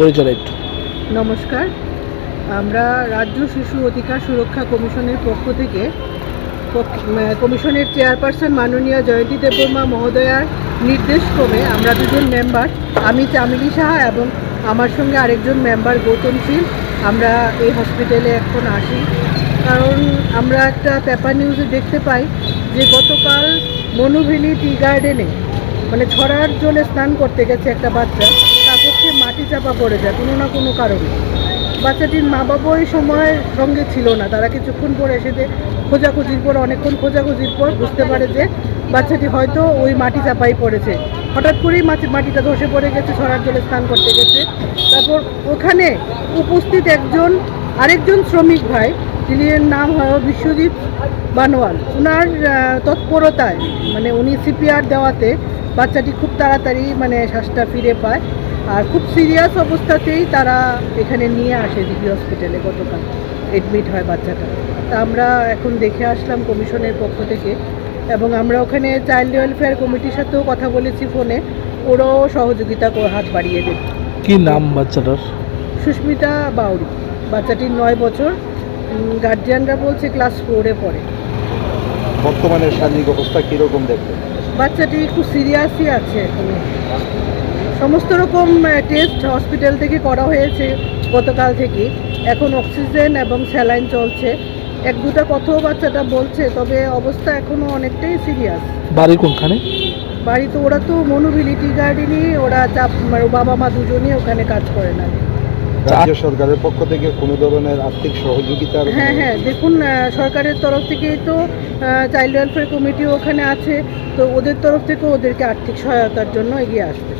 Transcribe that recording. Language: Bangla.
পরিচয় একটু। নমস্কার, আমরা রাজ্য শিশু অধিকার সুরক্ষা কমিশনের পক্ষ থেকে কমিশনের চেয়ারপারসন মাননীয় জয়ন্তী দেববর্মা মহোদয়ার নির্দেশক্রমে আমরা দুজন মেম্বার, আমি চামেলি সাহা এবং আমার সঙ্গে আরেকজন মেম্বার গৌতম শীল, আমরা এই হসপিটালে এখন আসি। কারণ আমরা একটা পেপার নিউজে দেখতে পাই যে গতকাল মনুভেলি টি গার্ডেনে মানে ছড়ার জলে স্নান করতে গেছে একটা বাচ্চা, তারপর সে মাটি চাপা পড়ে যায় কোনো না কোনো কারণে। বাচ্চাটির মা বাবা ওই সময়ের সঙ্গে ছিল না, তারা কিছুক্ষণ পরে এসে খোঁজাখুঁজির পর অনেকক্ষণ খোঁজাখুঁজির পর বুঝতে পারে যে বাচ্চাটি হয়তো ওই মাটি চাপাই পড়েছে। হঠাৎ করেই মাটিটা ধসে পড়ে গেছে, ছড়ার জলে স্নান করতে গেছে। তারপর ওখানে উপস্থিত আরেকজন শ্রমিক ভাই, যিনি নাম হয় বিশ্বজিৎ বানোয়াল, ওনার তৎপরতায় মানে উনি সিপিআর দেওয়াতে বাচ্চাটি খুব তাড়াতাড়ি মানে শ্বাসটা ফিরে পায়। আর খুব সিরিয়াস অবস্থাতেই তারা এখানে নিয়ে আসে জিবি হসপিটালে, গতকাল এডমিট হয় বাচ্চাটা। তা আমরা এখন দেখে আসলাম কমিশনের পক্ষ থেকে, এবং আমরা ওখানে চাইল্ড ওয়েলফেয়ার কমিটির সাথেও কথা বলেছি ফোনে, ওরাও সহযোগিতা হাত বাড়িয়ে দেবে। কি নাম বাচ্চাটার? সুস্মিতা বাউরি। বাচ্চাটির 9 বছর, গার্জিয়ানরা বলছে ক্লাস 4-এ পড়ে। বর্তমানে শারীরিক অবস্থা কীরকম দেখবেন? বাচ্চাটি একটু সিরিয়াসই আছে এখন। সমস্ত রকম টেস্ট হসপিটাল থেকে করা হয়েছে গতকাল থেকে, এখন অক্সিজেন এবং স্যালাইন চলছে। 1-2টা কথাও বাচ্চাটা বলছে, তবে অবস্থা এখনও অনেকটাই সিরিয়াস। বাড়ি কোনখানে? বাড়ি তো ওরা তো মনুভেলি টি গার্ডেনই, ওরা বাবা মা দুজনই ওখানে কাজ করে না। রাজ্য সরকারের পক্ষ থেকে কোনো ধরনের আর্থিক সহযোগিতা? হ্যাঁ, দেখুন সরকারের তরফ থেকেই তো চাইল্ড ওয়েলফেয়ার কমিটি ওখানে আছে, তো ওদের তরফ থেকে ওদেরকে আর্থিক সহায়তার জন্য এগিয়ে আসবে।